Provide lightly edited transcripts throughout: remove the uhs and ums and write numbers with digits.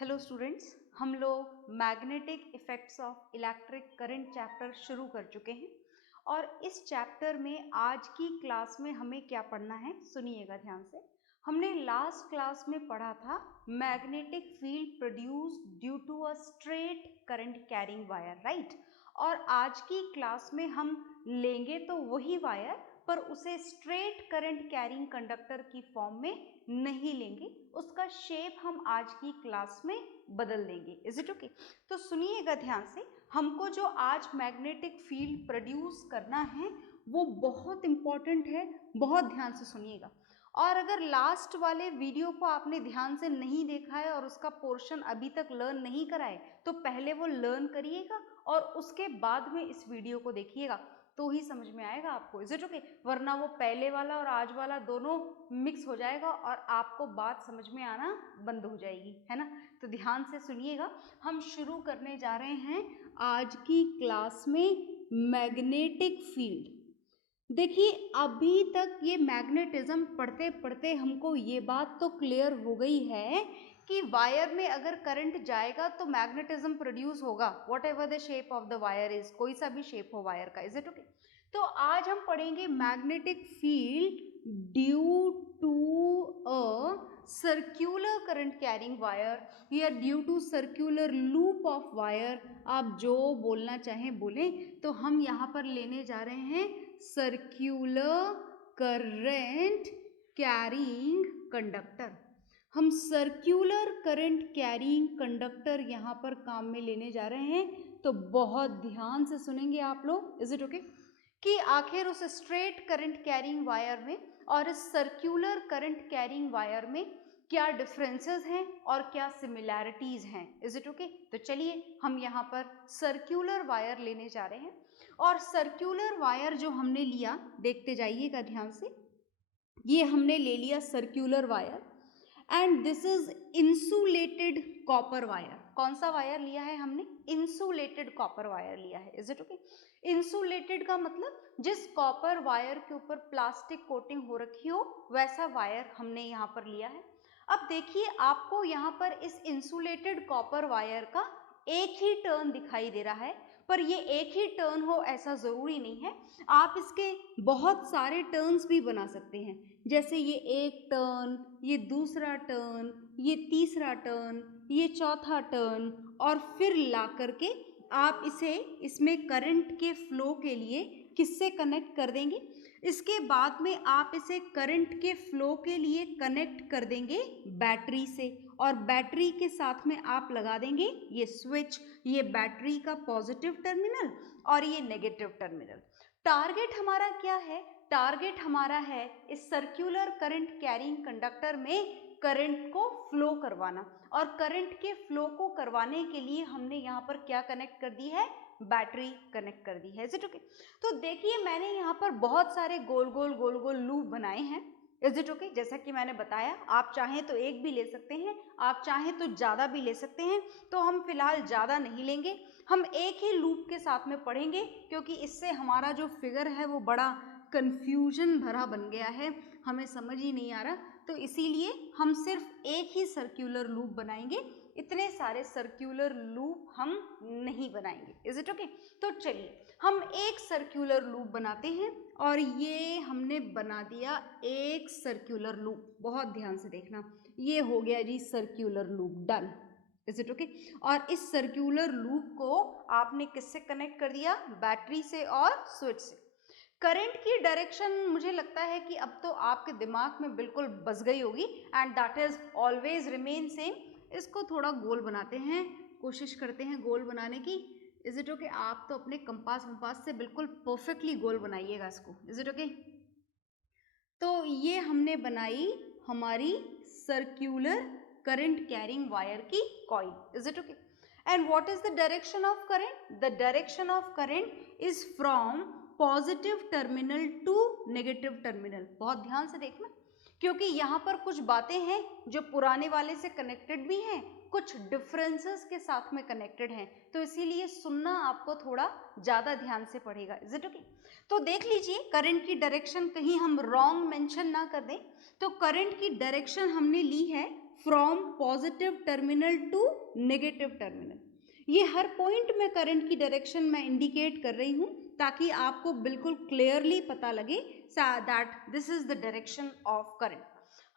Hello students, हम लोग magnetic effects of electric current chapter शुरू कर चुके हैं और इस चैप्टर में आज की क्लास में हमें क्या पढ़ना है सुनिएगा ध्यान से। हमने लास्ट क्लास में पढ़ा था magnetic field produced due to a straight current carrying wire, right. और आज की क्लास में हम लेंगे तो वही वायर, पर उसे स्ट्रेट करंट कैरिंग कंडक्टर की फॉर्म में नहीं लेंगे, उसका शेप हम आज की क्लास में बदल देंगे। Is it okay? तो सुनिएगा ध्यान से, हमको जो आज मैग्नेटिक फील्ड प्रोड्यूस करना है वो बहुत इंपॉर्टेंट है, बहुत ध्यान से सुनिएगा। और अगर लास्ट वाले वीडियो को आपने ध्यान से नहीं देखा है और उसका पोर्शन अभी तक लर्न नहीं कराए तो पहले वो लर्न करिएगा और उसके बाद में इस वीडियो को देखिएगा, तो ही समझ में आएगा आपको। Is it okay? वरना वो पहले वाला और आज वाला दोनों मिक्स हो जाएगा और आपको बात समझ में आना बंद हो जाएगी, है ना। तो ध्यान से सुनिएगा, हम शुरू करने जा रहे हैं आज की क्लास में मैग्नेटिक फील्ड। देखिए, अभी तक ये मैग्नेटिज्म पढ़ते पढ़ते हमको ये बात तो क्लियर हो गई है कि वायर में अगर करंट जाएगा तो मैग्नेटिज्म प्रोड्यूस होगा, whatever the shape of the wire is, कोई सा भी शेप हो वायर का। Is it okay? तो आज हम पढ़ेंगे magnetic field due to a circular current carrying wire या due to circular loop of wire, आप जो बोलना चाहें बोलें। तो हम यहाँ पर लेने जा रहे हैं सर्क्यूलर करंट कैरिंग कंडक्टर। हम सर्क्यूलर करंट कैरिंग कंडक्टर यहाँ पर काम में लेने जा रहे हैं, तो बहुत ध्यान से सुनेंगे आप लोग। Is it okay? कि आखिर उस स्ट्रेट करंट कैरिंग वायर में और इस सर्क्यूलर करंट कैरिंग वायर में क्या डिफरेंसेस हैं और क्या सिमिलैरिटीज हैं। Is it okay? तो चलिए हम यहाँ पर सर्क्यूलर वायर लेने जा रहे हैं और सर्क्यूलर वायर जो हमने लिया, देखते जाइएगा ध्यान से। ये हमने ले लिया circular wire and this is insulated copper wire. कौन सा वायर लिया है हमने? इंसुलेटेड कॉपर वायर लिया है। Is it okay? इंसुलेटेड का मतलब जिस कॉपर वायर के ऊपर प्लास्टिक कोटिंग हो रखी हो वैसा वायर हमने यहाँ पर लिया है। अब देखिए, आपको यहाँ पर इस इंसुलेटेड कॉपर वायर का एक ही टर्न दिखाई दे रहा है, पर ये एक ही टर्न हो ऐसा जरूरी नहीं है, आप इसके बहुत सारे टर्न्स भी बना सकते हैं। जैसे ये एक टर्न, ये दूसरा टर्न, ये तीसरा टर्न, ये चौथा टर्न, और फिर ला करके आप इसे इसमें करंट के फ्लो के लिए किससे कनेक्ट कर देंगे? इसके बाद में आप इसे करंट के फ्लो के लिए कनेक्ट कर देंगे बैटरी से, और बैटरी के साथ में आप लगा देंगे ये स्विच, ये बैटरी का पॉजिटिव टर्मिनल और ये नेगेटिव टर्मिनल। टारगेट हमारा क्या है? टारगेट हमारा है इस सर्क्यूलर करंट कैरिंग कंडक्टर में करंट को फ्लो करवाना, और करंट के फ्लो को करवाने के लिए हमने यहाँ पर क्या कनेक्ट कर दी है? बैटरी कनेक्ट कर दी है। Is it okay? तो देखिए, मैंने यहाँ पर बहुत सारे गोल गोल गोल गोल लूप बनाए हैं। Is it okay? जैसा कि मैंने बताया, आप चाहें तो एक भी ले सकते हैं, आप चाहें तो ज़्यादा भी ले सकते हैं। तो हम फिलहाल ज़्यादा नहीं लेंगे, हम एक ही लूप के साथ में पढ़ेंगे, क्योंकि इससे हमारा जो फिगर है वो बड़ा कंफ्यूजन भरा बन गया है, हमें समझ ही नहीं आ रहा। तो इसीलिए हम सिर्फ एक ही सर्क्यूलर लूप बनाएंगे, इतने सारे सर्क्यूलर लूप हम नहीं बनाएंगे। Is it okay? तो चलिए हम एक सर्क्यूलर लूप बनाते हैं, और ये हमने बना दिया एक सर्क्यूलर लूप। बहुत ध्यान से देखना, ये हो गया जी circular loop, done. Is it okay? और इस सर्क्यूलर लूप को आपने किससे कनेक्ट कर दिया? बैटरी से और स्विच से। करंट की डायरेक्शन मुझे लगता है कि अब तो आपके दिमाग में बिल्कुल बस गई होगी, and that is always remain same. इसको थोड़ा गोल बनाते हैं, कोशिश करते हैं गोल बनाने की। Is it okay? आप तो अपने कंपास वंपास से बिल्कुल परफेक्टली गोल बनाइएगा इसको। Is it okay? तो ये हमने बनाई हमारी सर्क्यूलर करंट कैरिंग वायर की coil. Is it okay? And what is the direction of current? The direction of current is from positive terminal to negative terminal. बहुत ध्यान से देखना, क्योंकि यहाँ पर कुछ बातें हैं जो पुराने वाले से कनेक्टेड भी हैं, कुछ डिफरेंसेस के साथ में कनेक्टेड हैं, तो इसीलिए सुनना आपको थोड़ा ज़्यादा ध्यान से पड़ेगा। Is it okay? तो देख लीजिए, करंट की डायरेक्शन कहीं हम रॉन्ग मेंशन ना कर दें। तो करंट की डायरेक्शन हमने ली है from positive terminal to negative terminal. ये हर पॉइंट में करंट की डायरेक्शन मैं इंडिकेट कर रही हूँ ताकि आपको बिल्कुल क्लियरली पता लगे that this is the direction of current.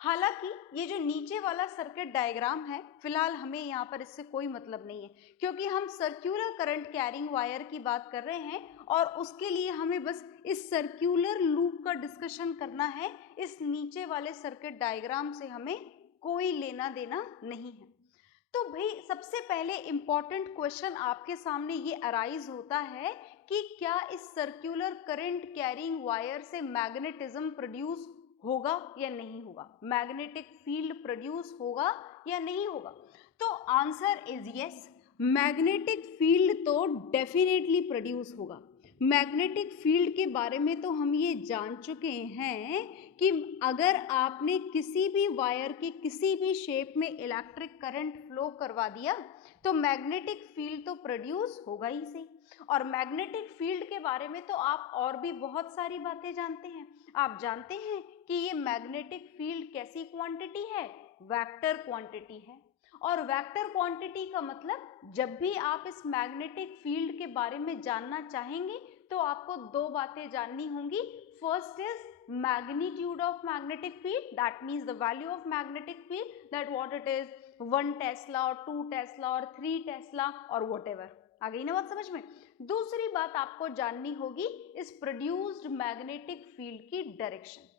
हालांकि ये जो नीचे वाला सर्किट डायग्राम है, फिलहाल हमें यहाँ पर इससे कोई मतलब नहीं है, क्योंकि हम सर्क्यूलर करंट कैरिंग वायर की बात कर रहे हैं और उसके लिए हमें बस इस सर्क्यूलर लूप का डिस्कशन करना है। इस नीचे वाले सर्किट डायग्राम से हमें कोई लेना देना नहीं है। तो भाई सबसे पहले इंपॉर्टेंट क्वेश्चन आपके सामने ये अराइज होता है कि क्या इस सर्क्यूलर करंट कैरिंग वायर से मैग्नेटिज्म प्रोड्यूस होगा या नहीं होगा, मैग्नेटिक फील्ड प्रोड्यूस होगा या नहीं होगा। तो answer is yes, magnetic field तो डेफिनेटली प्रोड्यूस होगा। मैग्नेटिक फील्ड के बारे में तो हम ये जान चुके हैं कि अगर आपने किसी भी वायर के किसी भी शेप में इलेक्ट्रिक करंट फ्लो करवा दिया तो मैग्नेटिक फील्ड तो प्रोड्यूस होगा ही सही। और मैग्नेटिक फील्ड के बारे में तो आप और भी बहुत सारी बातें जानते हैं। आप जानते हैं कि ये मैग्नेटिक फील्ड कैसी क्वांटिटी है, वेक्टर क्वांटिटी है। और वेक्टर क्वांटिटी का मतलब जब भी आप इस मैग्नेटिक फील्ड के बारे में जानना चाहेंगे तो आपको दो बातें जाननी होंगी। First is magnitude of magnetic field, that means the value of magnetic field, that what it is 1 Tesla और 2 टेस्ला और 3 टेस्ला और whatever। आ गई ना बात समझ में। दूसरी बात आपको जाननी होगी इस प्रोड्यूस्ड मैग्नेटिक फील्ड की डायरेक्शन।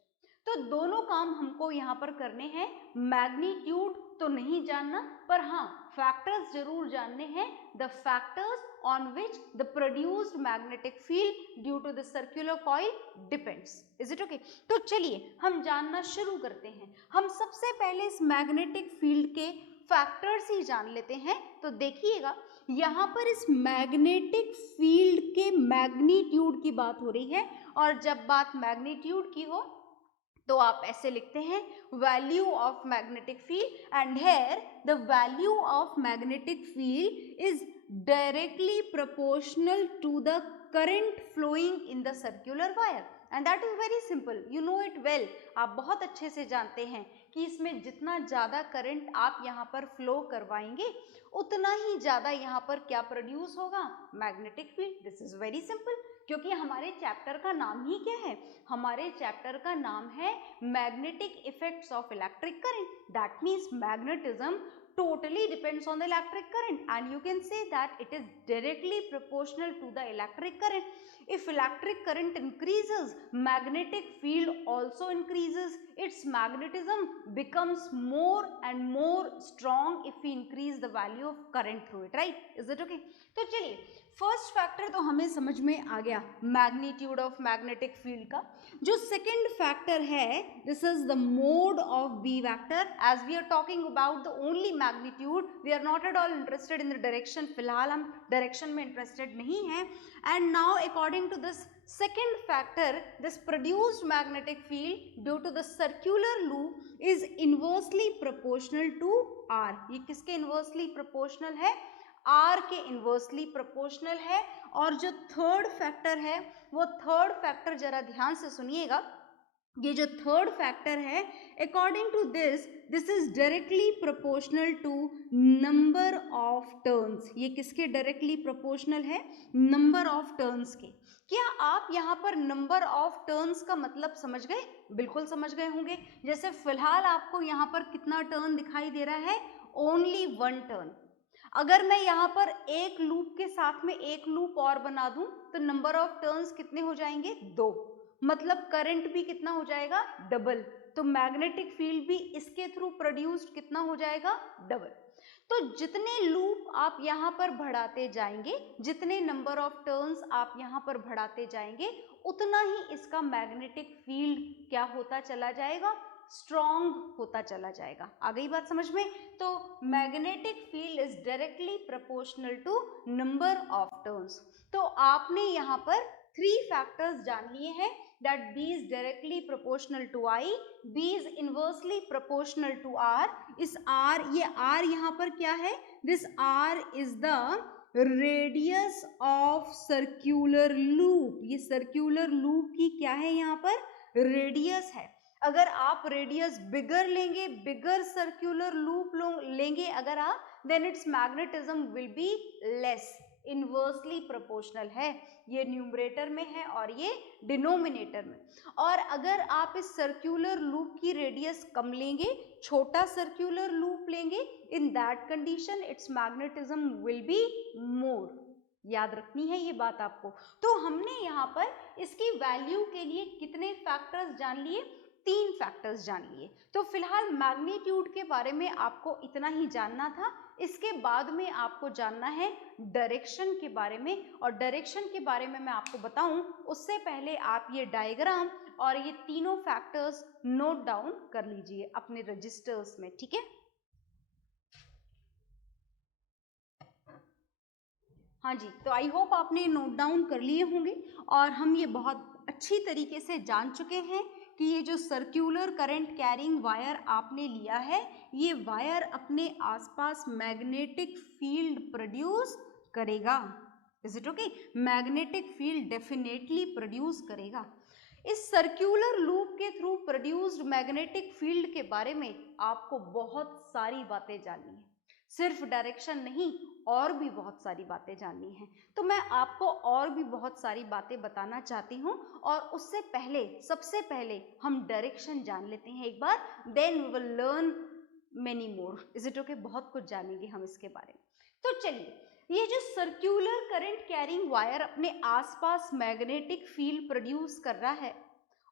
तो दोनों काम हमको यहाँ पर करने हैं। मैग्नीट्यूड तो नहीं जानना, पर हाँ फैक्टर्स जरूर जानने हैं। The factors on which the produced magnetic field due to the circular coil depends. Is it okay? तो चलिए हम जानना शुरू करते हैं। हम सबसे पहले इस मैग्नेटिक फील्ड के फैक्टर्स ही जान लेते हैं। तो देखिएगा यहाँ पर इस मैग्नेटिक फील्ड के मैग्नीट्यूड की बात हो रही है, और जब बात मैग्नीट्यूड की हो तो आप ऐसे लिखते हैं value of magnetic field, and here the value of magnetic field is directly proportional to the current flowing in the circular wire, and that is very simple, you know it well. आप बहुत अच्छे से जानते हैं कि इसमें जितना ज़्यादा करंट आप यहाँ पर फ्लो करवाएंगे उतना ही ज़्यादा यहाँ पर क्या प्रोड्यूस होगा, magnetic field. This is very simple, क्योंकि हमारे चैप्टर का नाम ही क्या है, हमारे चैप्टर का नाम है magnetic effects of electric current. That means magnetism totally depends on the electric current, and you can say that it is directly proportional to the electric current. If electric current increases, magnetic field also increases. Its magnetism becomes more and more strong if we increase the value of current through it, right? Is it okay? तो चलिए first factor तो हमें समझ में आ गया magnitude of magnetic field का। जो second factor है this is the mod of B vector. As we are talking about the only magnitude, we are not at all interested in the direction. फिलहाल हम डायरेक्शन में interested नहीं है। And now according to this second factor, this produced magnetic field due to the circular loop is inversely proportional to R। ये किसके inversely proportional है, R के inversely proportional है। और जो थर्ड फैक्टर है वो थर्ड फैक्टर जरा ध्यान से सुनिएगा, ये जो थर्ड फैक्टर है according to this is directly proportional to number of turns. ये किसके डायरेक्टली प्रोपोर्शनल है, नंबर ऑफ टर्न्स के। क्या आप यहाँ पर नंबर ऑफ टर्न्स का मतलब समझ गए? बिल्कुल समझ गए होंगे। जैसे फिलहाल आपको यहाँ पर कितना टर्न दिखाई दे रहा है, ओनली 1 टर्न। अगर मैं यहाँ पर एक लूप के साथ में एक लूप और बना दूं तो नंबर ऑफ टर्न्स कितने हो जाएंगे, 2। मतलब करंट भी कितना हो जाएगा, डबल। तो मैग्नेटिक फील्ड भी इसके थ्रू प्रोड्यूस्ड कितना हो जाएगा, डबल। तो जितने लूप आप यहाँ पर बढ़ाते जाएंगे, जितने नंबर ऑफ टर्न्स आप यहाँ पर बढ़ाते जाएंगे, उतना ही इसका मैग्नेटिक फील्ड क्या होता चला जाएगा, स्ट्रॉन्ग होता चला जाएगा। आ गई बात समझ में? तो magnetic field is directly proportional to number of turns. तो आपने यहाँ पर 3 फैक्टर्स जान लिए हैं, that B is directly proportional to I, B is inversely proportional to R। इस R, ये R यहाँ पर क्या है, this R is the radius of circular loop। ये circular loop की क्या है यहाँ पर, रेडियस है। अगर आप रेडियस बिगर लेंगे, बिगर सर्क्यूलर लूप लेंगे अगर आप, then its magnetism will be less, inversely proportional है। ये न्यूमरेटर में है और ये डिनोमिनेटर में। और अगर आप इस सर्क्यूलर लूप की रेडियस कम लेंगे, छोटा सर्क्यूलर लूप लेंगे, in that condition it's magnetism will be more. याद रखनी है ये बात आपको। तो हमने यहाँ पर इसकी वैल्यू के लिए कितने फैक्टर्स जान लिए? 3 फैक्टर्स जान लिए। तो फिलहाल मैग्नीट्यूड के बारे में आपको इतना ही जानना था। इसके बाद में आपको जानना है डायरेक्शन के बारे में, और डायरेक्शन के बारे में मैं आपको बताऊं उससे पहले आप ये डायग्राम और ये तीनों फैक्टर्स नोट डाउन कर लीजिए अपने रजिस्टर्स में, ठीक है? हाँ जी, तो आई होप आपने नोट डाउन कर लिए होंगे और हम ये बहुत अच्छी तरीके से जान चुके हैं कि ये जो सर्क्यूलर करंट कैरिंग वायर आपने लिया है, ये वायर अपने आसपास मैग्नेटिक फील्ड प्रोड्यूस करेगा। Is it okay? Magnetic field definitely produce करेगा। इस सर्क्यूलर लूप के थ्रू प्रोड्यूस्ड मैग्नेटिक फील्ड के बारे में आपको बहुत सारी बातें जाननी है, सिर्फ डायरेक्शन नहीं, और भी बहुत सारी बातें जाननी है। तो मैं आपको और भी बहुत सारी बातें बताना चाहती हूँ, और उससे पहले सबसे पहले हम डायरेक्शन जान लेते हैं एक बार, then we will learn many more. Is it okay? बहुत कुछ जानेंगे हम इसके बारे में। तो चलिए, ये जो सर्क्यूलर करंट कैरिंग वायर अपने आसपास मैग्नेटिक फील्ड प्रोड्यूस कर रहा है,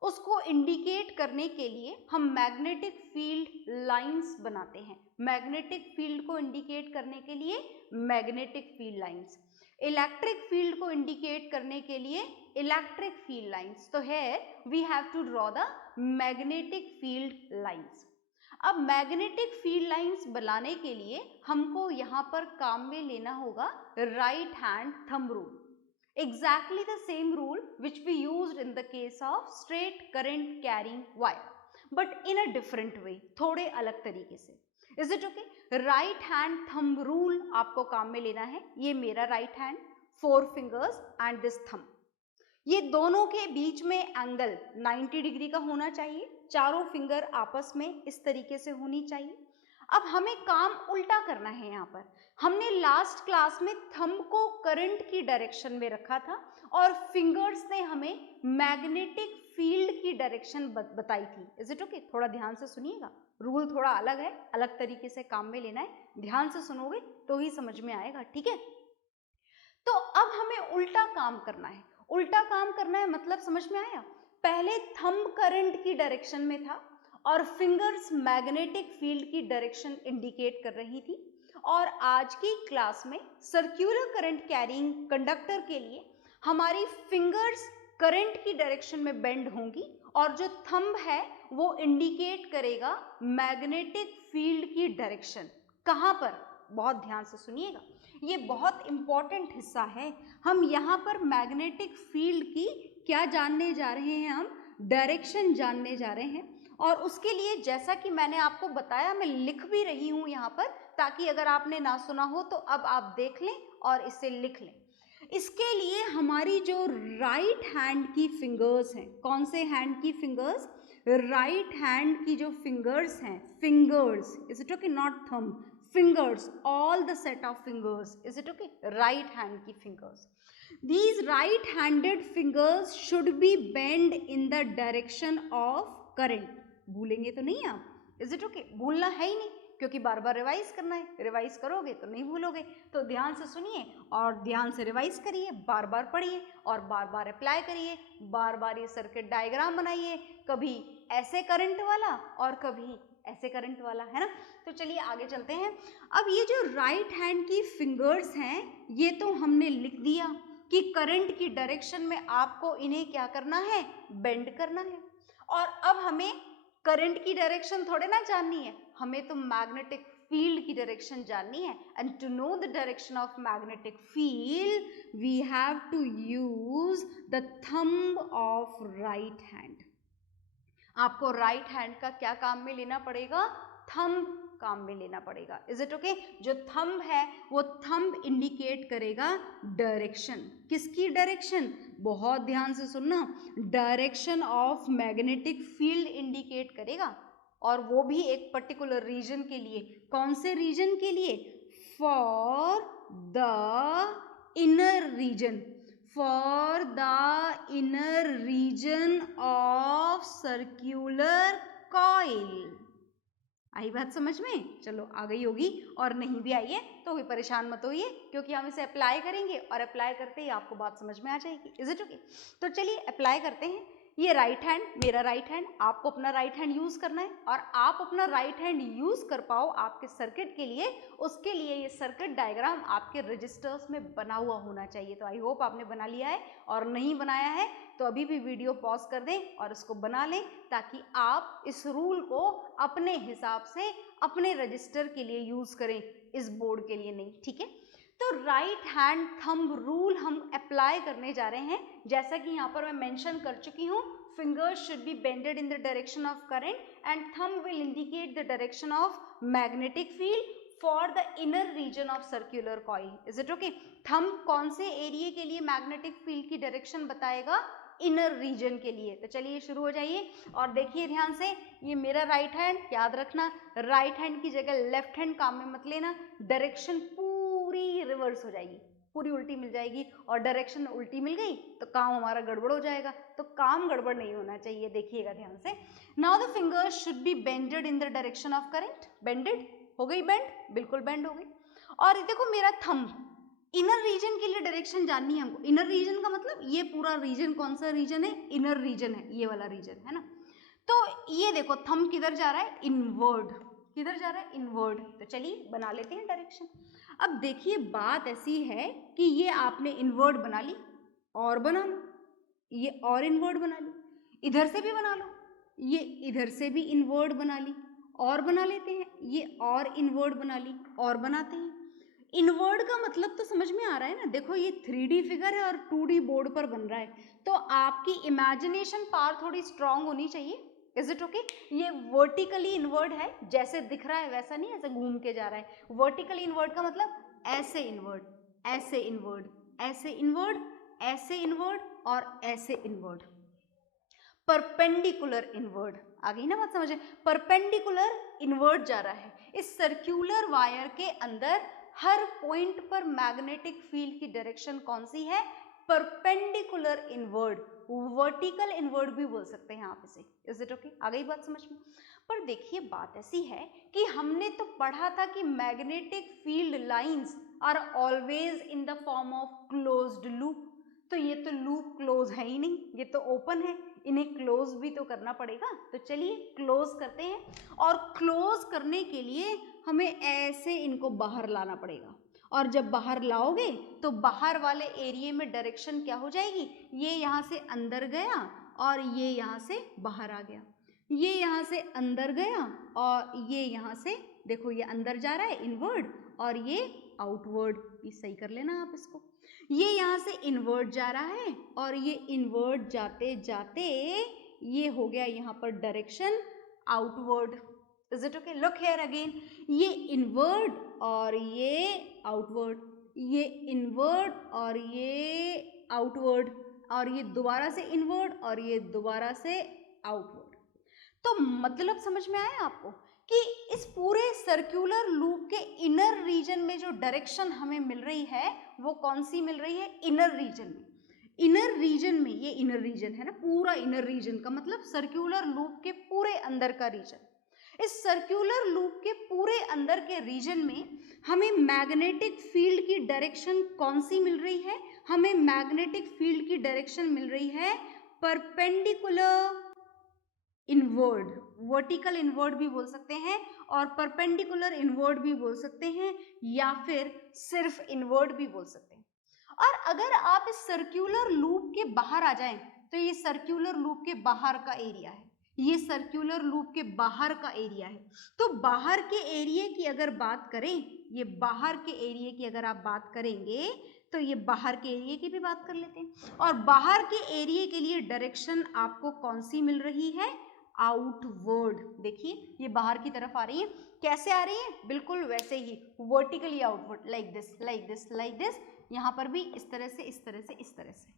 उसको इंडिकेट करने के लिए हम मैग्नेटिक फील्ड लाइंस बनाते हैं। मैग्नेटिक फील्ड को इंडिकेट करने के लिए magnetic field lines, electric field को इंडिकेट करने के लिए इलेक्ट्रिक फील्ड लाइंस। तो here we have to draw the magnetic field lines. अब मैग्नेटिक फील्ड लाइंस बनाने के लिए हमको यहाँ पर काम में लेना होगा right hand thumb rule. Exactly the same rule which we used in the case of straight current carrying wire, but in a different way, थोड़े अलग तरीके से। Is it okay? Right hand thumb rule आपको काम में लेना है। ये मेरा right hand, 4 fingers and this thumb, ये दोनों के बीच में एंगल 90 डिग्री का होना चाहिए। चारों फिंगर आपस में इस तरीके से होनी चाहिए। अब हमें काम उल्टा करना है। यहाँ पर हमने लास्ट क्लास में थंब को करंट की डायरेक्शन में रखा था और फिंगर्स ने हमें मैग्नेटिक फील्ड की डायरेक्शन बताई थी। Is it okay? थोड़ा ध्यान से सुनिएगा, रूल थोड़ा अलग है, अलग तरीके से काम में लेना है। ध्यान से सुनोगे तो ही समझ में आएगा, ठीक है? तो अब हमें उल्टा काम करना है। उल्टा काम करना है मतलब समझ में आया? पहले थंब करंट की डायरेक्शन में था और फिंगर्स मैग्नेटिक फील्ड की डायरेक्शन इंडिकेट कर रही थी, और आज की क्लास में सर्क्यूलर करंट कैरिंग कंडक्टर के लिए हमारी फिंगर्स करंट की डायरेक्शन में बेंड होंगी और जो थंब है वो इंडिकेट करेगा मैग्नेटिक फील्ड की डायरेक्शन। कहाँ पर? बहुत ध्यान से सुनिएगा, ये बहुत इंपॉर्टेंट हिस्सा है। हम यहाँ पर मैग्नेटिक फील्ड की क्या जानने जा रहे हैं? हम डायरेक्शन जानने जा रहे हैं। और उसके लिए जैसा कि मैंने आपको बताया, मैं लिख भी रही हूँ यहाँ पर, ताकि अगर आपने ना सुना हो तो अब आप देख लें और इसे लिख लें। इसके लिए हमारी जो राइट हैंड की फिंगर्स हैं, कौन से हैंड की फिंगर्स? राइट हैंड की जो फिंगर्स हैं, fingers, is it okay? Not thumb, fingers, all the set of fingers, is it okay? Right hand की fingers. These right handed fingers should be bent in the direction of current. भूलेंगे तो नहीं आप? Is it okay? भूलना है ही नहीं, क्योंकि बार बार revise करना है। रिवाइज करोगे तो नहीं भूलोगे। तो ध्यान से सुनिए और ध्यान से रिवाइज करिए, बार बार पढ़िए और बार बार अप्लाई करिए, बार बार ये सर्किट डायग्राम बनाइए, कभी ऐसे करंट वाला और कभी ऐसे करंट वाला, है ना? तो चलिए आगे चलते हैं। अब ये जो राइट हैंड की फिंगर्स हैं, ये तो हमने लिख दिया कि करंट की डायरेक्शन में आपको इन्हें क्या करना है? बेंड करना है। और अब हमें करंट की डायरेक्शन थोड़े ना जाननी है, हमें तो मैग्नेटिक फील्ड की डायरेक्शन जाननी है। And to know the direction of magnetic field we have to use the thumb of right hand. आपको राइट हैंड का क्या काम में लेना पड़ेगा? थंब काम में लेना पड़ेगा। Is it okay? जो थंब है वो थंब इंडिकेट करेगा डायरेक्शन। किसकी डायरेक्शन? बहुत ध्यान से सुनना, direction of magnetic field indicate करेगा, और वो भी एक पर्टिकुलर रीजन के लिए। कौन से रीजन के लिए? For the inner region, for the inner region of circular coil. आई बात समझ में? चलो आ गई होगी, और नहीं भी आई है तो भी परेशान मत होइए, क्योंकि हम इसे अप्लाई करेंगे और अप्लाई करते ही आपको बात समझ में आ जाएगी। Is it okay? तो चलिए अप्लाई करते हैं। ये राइट हैंड, मेरा राइट हैंड, आपको अपना राइट हैंड यूज करना है, और आप अपना राइट हैंड यूज कर पाओ आपके सर्किट के लिए, उसके लिए ये सर्किट डायग्राम आपके रजिस्टर्स में बना हुआ होना चाहिए। तो आई होप आपने बना लिया है, और नहीं बनाया है तो अभी भी वीडियो पॉज कर दें और इसको बना लें, ताकि आप इस रूल को अपने हिसाब से अपने रजिस्टर के लिए यूज करें, इस बोर्ड के लिए नहीं। ठीक है? तो राइट हैंड थंब रूल हम अप्लाई करने जा रहे हैं। जैसा कि यहाँ पर मैं मेंशन कर चुकी हूँ, fingers should be bended in the direction of current and thumb will indicate the direction of magnetic field for the inner region of circular coil. Is it okay? Thumb कौन से एरिया के लिए magnetic field की direction बताएगा? Inner region के लिए। तो चलिए शुरू हो जाइए और देखिए ध्यान से, ये मेरा राइट हैंड, याद रखना राइट हैंड की जगह लेफ्ट हैंड काम में मत लेना, डायरेक्शन पूरी रिवर्स हो जाएगी, पूरी उल्टी मिल जाएगी, और डायरेक्शन उल्टी मिल गई तो काम हमारा गड़बड़ हो जाएगा, तो काम गड़बड़ नहीं होना चाहिए। देखिएगा ध्यान से, now the fingers should be bended in the direction of current. Bended हो गई, बेंड, बिल्कुल बेंड हो गई। और देखो मेरा थंब, इनर रीजन के लिए डायरेक्शन जाननी है हमको। इनर रीजन का मतलब ये पूरा रीजन कौन सा रीजन है? इनर रीजन है, ये वाला रीजन है ना। तो ये देखो थंब किधर जा रहा है? इनवर्ड। किधर जा रहा है? इनवर्ड। तो चलिए बना लेते हैं डायरेक्शन। अब देखिए बात ऐसी है कि ये आपने इनवर्ड बना ली, और बना लो, ये और इनवर्ड बना ली, इधर से भी बना लो, ये इधर से भी इनवर्ड बना ली, और बना लेते हैं, ये और इनवर्ड बना ली, और बनाते हैं। इनवर्ड का मतलब तो समझ में आ रहा है ना? देखो ये 3D फिगर है और 2D बोर्ड पर बन रहा है, तो आपकी इमेजिनेशन पावर थोड़ी स्ट्रांग होनी चाहिए। Is it okay? ये वर्टिकली इनवर्ड है, जैसे दिख रहा है वैसा नहीं, ऐसे घूम के जा रहा है। वर्टिकली इनवर्ड का मतलब ऐसे इनवर्ड, ऐसे इनवर्ड, ऐसे इनवर्ड, ऐसे इनवर्ड और ऐसे इनवर्ड। परपेंडिकुलर इनवर्ड, आ गई ना बात समझे? परपेंडिकुलर इनवर्ड जा रहा है। इस सर्क्यूलर वायर के अंदर हर पॉइंट पर मैग्नेटिक फील्ड की डायरेक्शन कौन सी है? Perpendicular inward. वर्टिकल इनवर्ड भी बोल सकते हैं आप इसे। Is it okay? आ गई बात समझ में? पर देखिए बात ऐसी है कि हमने तो पढ़ा था कि magnetic field lines are always in the form of closed loop. तो ये तो लूप क्लोज है ही नहीं, ये तो ओपन है, इन्हें क्लोज भी तो करना पड़ेगा। तो चलिए क्लोज करते हैं, और क्लोज करने के लिए हमें ऐसे इनको बाहर लाना पड़ेगा, और जब बाहर लाओगे तो बाहर वाले एरिया में डायरेक्शन क्या हो जाएगी? ये यहाँ से अंदर गया और ये यहाँ से बाहर आ गया, ये यहाँ से अंदर गया और ये यहाँ से, देखो ये अंदर जा रहा है इनवर्ड और ये आउटवर्ड। ये सही कर लेना आप इसको। ये यहाँ से इनवर्ड जा रहा है और ये इनवर्ड जाते जाते ये हो गया यहाँ पर direction outward. Is it okay? Look here again, ये इनवर्ड और ये आउटवर्ड, ये इनवर्ड और ये आउटवर्ड, और ये दोबारा से इनवर्ड और ये दोबारा से आउटवर्ड। तो मतलब समझ में आया आपको कि इस पूरे सर्कुलर लूप के इनर रीजन में जो डायरेक्शन हमें मिल रही है वो कौन सी मिल रही है? इनर रीजन में। इनर रीजन में, ये इनर रीजन है ना, पूरा इनर रीजन का मतलब सर्कुलर लूप के पूरे अंदर का रीजन। इस सर्कुलर लूप के पूरे अंदर के रीजन में हमें मैग्नेटिक फील्ड की डायरेक्शन कौन सी मिल रही है? हमें मैग्नेटिक फील्ड की डायरेक्शन मिल रही है परपेंडिकुलर इनवर्ड। वर्टिकल इनवर्ड भी बोल सकते हैं और परपेंडिकुलर इनवर्ड भी बोल सकते हैं, या फिर सिर्फ इनवर्ड भी बोल सकते हैं। और अगर आप इस सर्कुलर लूप के बाहर आ जाएं तो ये सर्कुलर लूप के बाहर का एरिया है, ये सर्कुलर लूप के बाहर का एरिया है। तो बाहर के एरिया की अगर बात करें, ये बाहर के एरिया की अगर आप बात करेंगे तो ये बाहर के एरिया की भी बात कर लेते हैं। और बाहर के एरिया के लिए डायरेक्शन आपको कौन सी मिल रही है? आउटवर्ड। देखिए ये बाहर की तरफ आ रही है, कैसे आ रही है, बिल्कुल वैसे ही vertically outward, like this like this like this. यहाँ पर भी इस तरह से इस तरह से इस तरह से।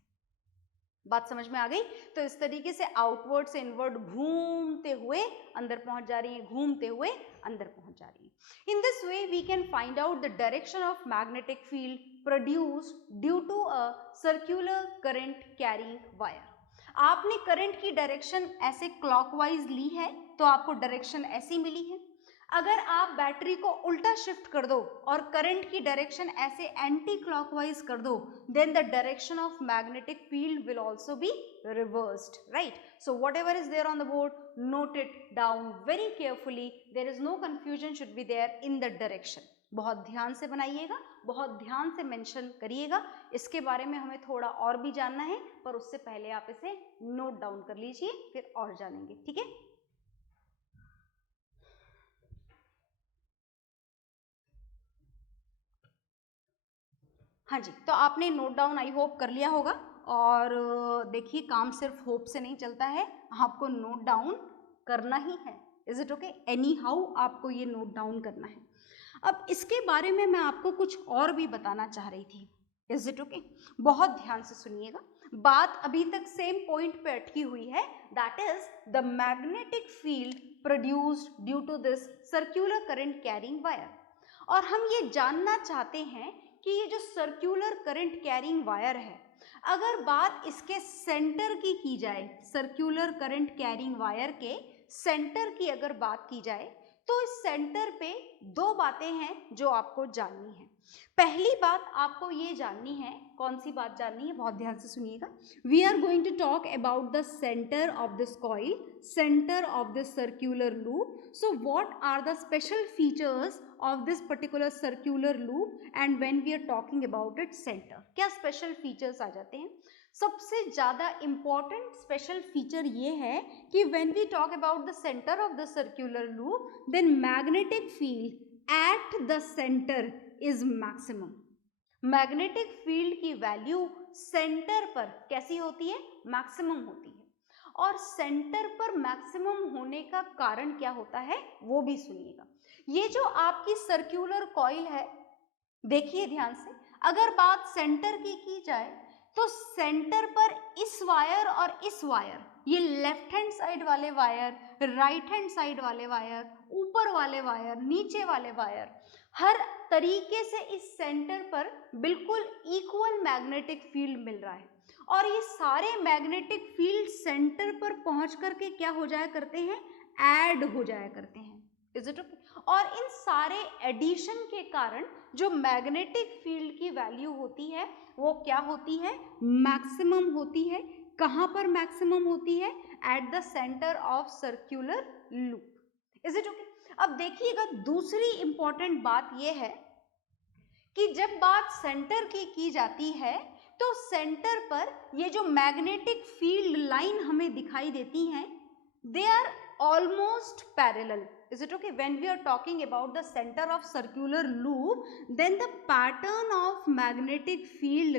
बात समझ में आ गई? तो इस तरीके से आउटवर्ड से इनवर्ड घूमते हुए अंदर पहुंच जा रही है, घूमते हुए अंदर पहुंच जा रही है। In this way we can find out the direction of magnetic field produced due to a circular current carrying wire. आपने करंट की डायरेक्शन ऐसे क्लॉकवाइज ली है तो आपको डायरेक्शन ऐसी मिली है। अगर आप बैटरी को उल्टा शिफ्ट कर दो और करंट की डायरेक्शन ऐसे एंटी क्लॉकवाइज कर दो, then the direction of magnetic field will also be reversed, right? So whatever is there on the board, note it down very carefully. There is no confusion should be there in the direction. बहुत ध्यान से बनाइएगा, बहुत ध्यान से mention करिएगा। इसके बारे में हमें थोड़ा और भी जानना है, पर उससे पहले आप इसे नोट डाउन कर लीजिए, फिर और जानेंगे, ठीक है? हाँ जी, तो आपने नोट डाउन आई होप कर लिया होगा। और देखिए काम सिर्फ होप से नहीं चलता है, आपको नोट डाउन करना ही है। Is it okay? Any how आपको ये नोट डाउन करना है। अब इसके बारे में मैं आपको कुछ और भी बताना चाह रही थी। Is it okay? बहुत ध्यान से सुनिएगा, बात अभी तक सेम पॉइंट पे अटकी हुई है, that is the magnetic field produced due to this circular current carrying wire. और हम ये जानना चाहते हैं कि ये जो सर्कुलर करंट कैरिंग वायर है, अगर बात इसके सेंटर की जाए, सर्कुलर करंट कैरिंग वायर के सेंटर की अगर बात की जाए, तो इस सेंटर पे दो बातें हैं जो आपको जाननी है। पहली बात आपको ये जाननी है, कौन सी बात जाननी है, बहुत ध्यान से सुनिएगा। We are going to talk about the centre of this coil, centre of this circular loop. So what are the special features of this particular circular loop and when we are talking about its center, क्या special features आ जाते हैं? सबसे ज्यादा important special feature ये है कि when we talk about the center of the circular loop, then magnetic field at the center is maximum. Magnetic field की value centre पर कैसी होती है? मैक्सिमम होती है। और सेंटर पर मैक्सिमम होने का कारण क्या होता है वो भी सुनिएगा। ये जो आपकी सर्कुलर कॉइल है, देखिए ध्यान से, अगर बात सेंटर की जाए तो सेंटर पर इस वायर और इस वायर, ये लेफ्ट हैंड साइड वाले वायर, राइट हैंड साइड वाले वायर, ऊपर वाले वायर, नीचे वाले वायर, हर तरीके से इस सेंटर पर बिल्कुल इक्वल मैग्नेटिक फील्ड मिल रहा है। और ये सारे मैग्नेटिक फील्ड सेंटर पर पहुंच करके क्या हो जाया करते हैं? ऐड हो जाया करते हैं। Is it okay? और इन सारे एडिशन के कारण जो मैग्नेटिक फील्ड की वैल्यू होती है वो क्या होती है? मैक्सिमम होती है। कहां पर मैक्सिमम होती है? At the centre of circular loop. Is it okay? अब देखिएगा दूसरी इंपॉर्टेंट बात यह है कि जब बात सेंटर की जाती है तो सेंटर पर ये जो मैग्नेटिक फील्ड लाइन हमें दिखाई देती हैं, they are almost parallel. Is it okay? When we are talking about the center of circular loop, then the pattern of magnetic field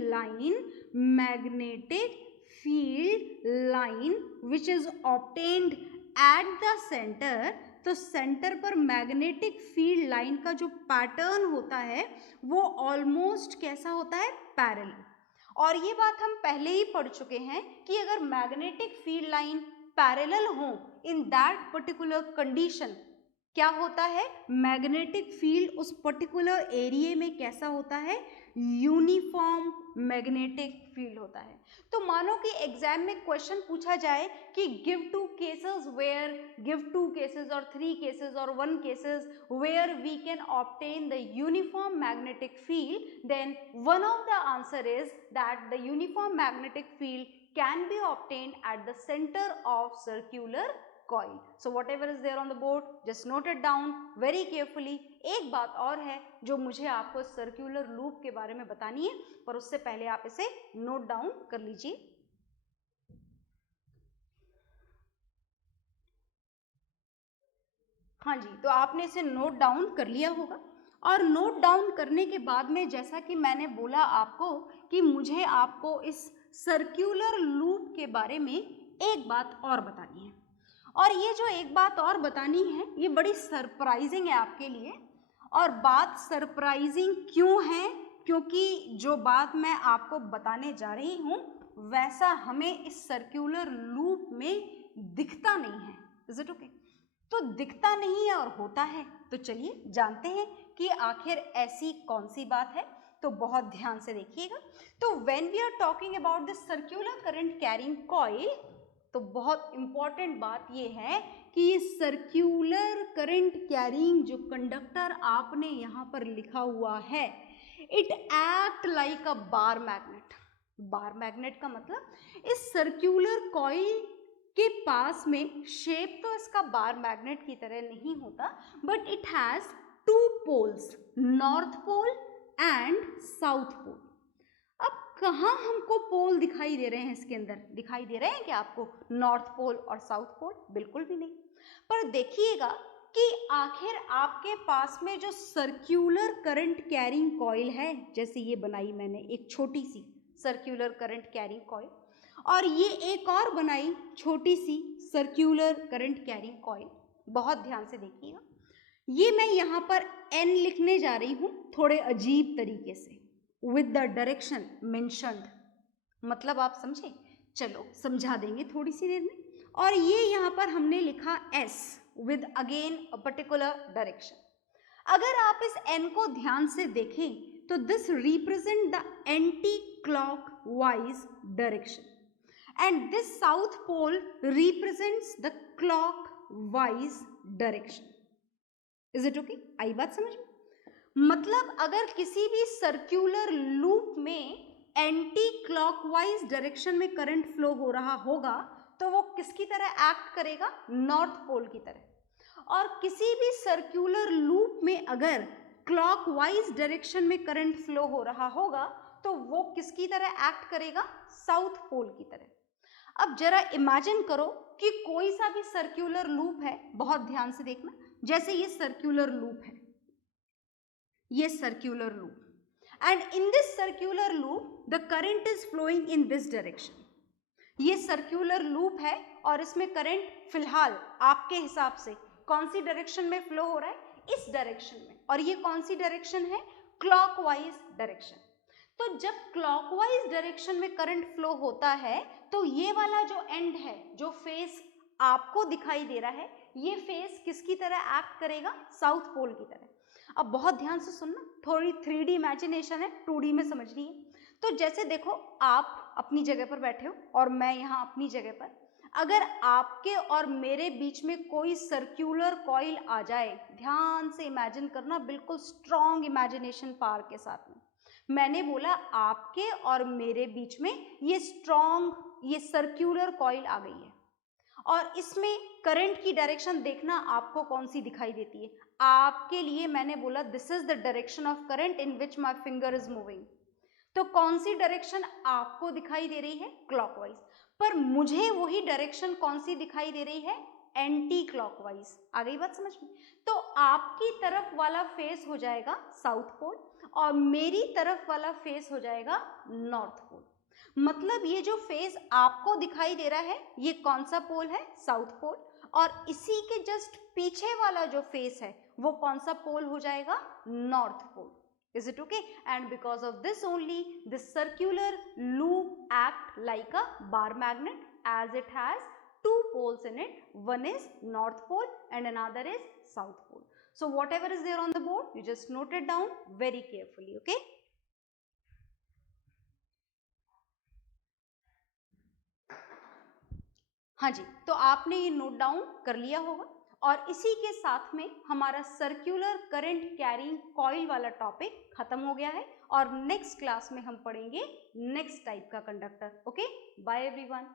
line which is obtained at the center, तो centre पर magnetic field line का जो pattern होता है वो almost कैसा होता है? पैरेलल। और ये बात हम पहले ही पढ़ चुके हैं कि अगर मैग्नेटिक फील्ड लाइन पैरेलल हो, इन दैट पर्टिकुलर कंडीशन क्या होता है? मैग्नेटिक फील्ड उस पर्टिकुलर एरिया में कैसा होता है? यूनिफॉर्म मैग्नेटिक फील्ड होता है। तो मानो कि एग्जाम में क्वेश्चन पूछा जाए कि गिव टू केसेस और 3 केसेस और 1 cases where we can obtain the uniform magnetic field, then one of the answer is that the uniform magnetic field can be obtained at the center of circular coil. So whatever is there on the board, just note it down very carefully. एक बात और है जो मुझे आपको circular loop के बारे में बतानी है, पर उससे पहले आप इसे नोट डाउन कर लीजिए। हाँ जी, तो आपने इसे नोट डाउन कर लिया होगा। और नोट डाउन करने के बाद में जैसा कि मैंने बोला आपको कि मुझे आपको इस सर्कुलर लूप के बारे में एक बात और बतानी है। और ये जो एक बात और बतानी है, ये बड़ी सरप्राइजिंग है आपके लिए। और बात सरप्राइजिंग क्यों है? क्योंकि जो बात मैं आपको बताने जा रही हूँ वैसा हमें इस सर्क्यूलर लूप में दिखता नहीं है। Is it okay? तो दिखता नहीं है और होता है। तो चलिए जानते हैं कि आखिर ऐसी कौन सी बात है। तो बहुत ध्यान से देखिएगा। तो when we are talking about this circular current carrying coil, तो बहुत इंपॉर्टेंट बात ये है कि ये सर्क्यूलर करंट कैरिंग जो कंडक्टर आपने यहाँ पर लिखा हुआ है, it act like a bar magnet. Bar magnet का मतलब इस सर्क्यूलर कॉइल के पास में शेप तो इसका बार मैग्नेट की तरह नहीं होता, but it has two poles, north pole and south pole. अब कहाँ हमको पोल दिखाई दे रहे हैं? इसके अंदर दिखाई दे रहे हैं क्या आपको नॉर्थ पोल और साउथ पोल? बिल्कुल भी नहीं। पर देखिएगा कि आखिर आपके पास में जो सर्क्यूलर करंट कैरिंग कॉइल है, जैसे ये बनाई मैंने एक छोटी सी सर्क्यूलर करंट कैरिंग कॉइल, और ये एक और बनाई छोटी सी सर्क्यूलर करंट कैरिंग कॉइल। बहुत ध्यान से देखिएगा। ये मैं यहाँ पर n लिखने जा रही हूँ थोड़े अजीब तरीके से, विद द डायरेक्शन मेंशन्ड। मतलब आप समझे? चलो समझा देंगे थोड़ी सी देर में। और ये यहाँ पर हमने लिखा s with again a particular direction. अगर आप इस n को ध्यान से देखें तो this represent the anti clock wise direction and this south pole represents the clockwise direction. Is it okay? आई बात समझ में? मतलब अगर किसी भी सर्क्यूलर लूप में एंटी क्लॉकवाइज डायरेक्शन में करंट फ्लो हो रहा होगा तो वो किसकी तरह एक्ट करेगा? नॉर्थ पोल की तरह। और किसी भी सर्क्यूलर लूप में अगर क्लॉकवाइज डायरेक्शन में करंट फ्लो हो रहा होगा तो वो किसकी तरह एक्ट करेगा? साउथ पोल की तरह। अब जरा इमेजिन करो कि कोई सा भी सर्क्यूलर लूप है, बहुत ध्यान से देखना, जैसे ये सर्क्यूलर लूप है, ये circular loop, and in this circular loop the current is flowing in this direction. ये सर्क्यूलर लूप है और इसमें करंट फिलहाल आपके हिसाब से कौन सी डायरेक्शन में फ्लो हो रहा है? इस डायरेक्शन में। और ये कौन सी डायरेक्शन है? Clockwise direction. तो जब क्लॉकवाइज डायरेक्शन में करंट फ्लो होता है तो ये वाला जो एंड है, जो फेस आपको दिखाई दे रहा है, ये फेस किसकी तरह एक्ट करेगा? साउथ पोल की तरह। अब बहुत ध्यान से सुनना, थोड़ी 3D इमेजिनेशन है, 2D में समझनी है। तो जैसे देखो आप अपनी जगह पर बैठे हो और मैं यहाँ अपनी जगह पर, अगर आपके और मेरे बीच में कोई सर्क्यूलर कॉइल आ जाए, ध्यान से इमेजिन करना, बिल्कुल स्ट्रॉन्ग इमेजिनेशन पावर के साथ में। मैंने बोला आपके और मेरे बीच में ये स्ट्रॉन्ग, ये सर्क्यूलर कॉइल आ गई है और इसमें करंट की डायरेक्शन देखना आपको कौन सी दिखाई देती है? आपके लिए मैंने बोला this is the direction of current in which my finger is moving. तो कौन सी डायरेक्शन आपको दिखाई दे रही है? क्लॉकवाइज। पर मुझे वही डायरेक्शन कौन सी दिखाई दे रही है? Anti clockwise. आ गई बात समझ में? तो आपकी तरफ वाला फेस हो जाएगा साउथ पोल और मेरी तरफ वाला फेस हो जाएगा नॉर्थ पोल। मतलब ये जो फेस आपको दिखाई दे रहा है ये कौन सा पोल है? South pole. और इसी के जस्ट पीछे वाला जो फेस है वो कौन सा पोल हो जाएगा? North pole. Is it okay? And because of this only, this circular loop act like a bar magnet as it has two poles in it. One is north pole and another is south pole. So whatever is there on the board, you just note it down very carefully, okay? हाँ जी, तो आपने ये note down कर लिया होगा और इसी के साथ में हमारा सर्क्यूलर करंट कैरिंग कॉइल वाला टॉपिक खत्म हो गया है और नेक्स्ट क्लास में हम पढ़ेंगे नेक्स्ट टाइप का कंडक्टर। Okay, bye everyone.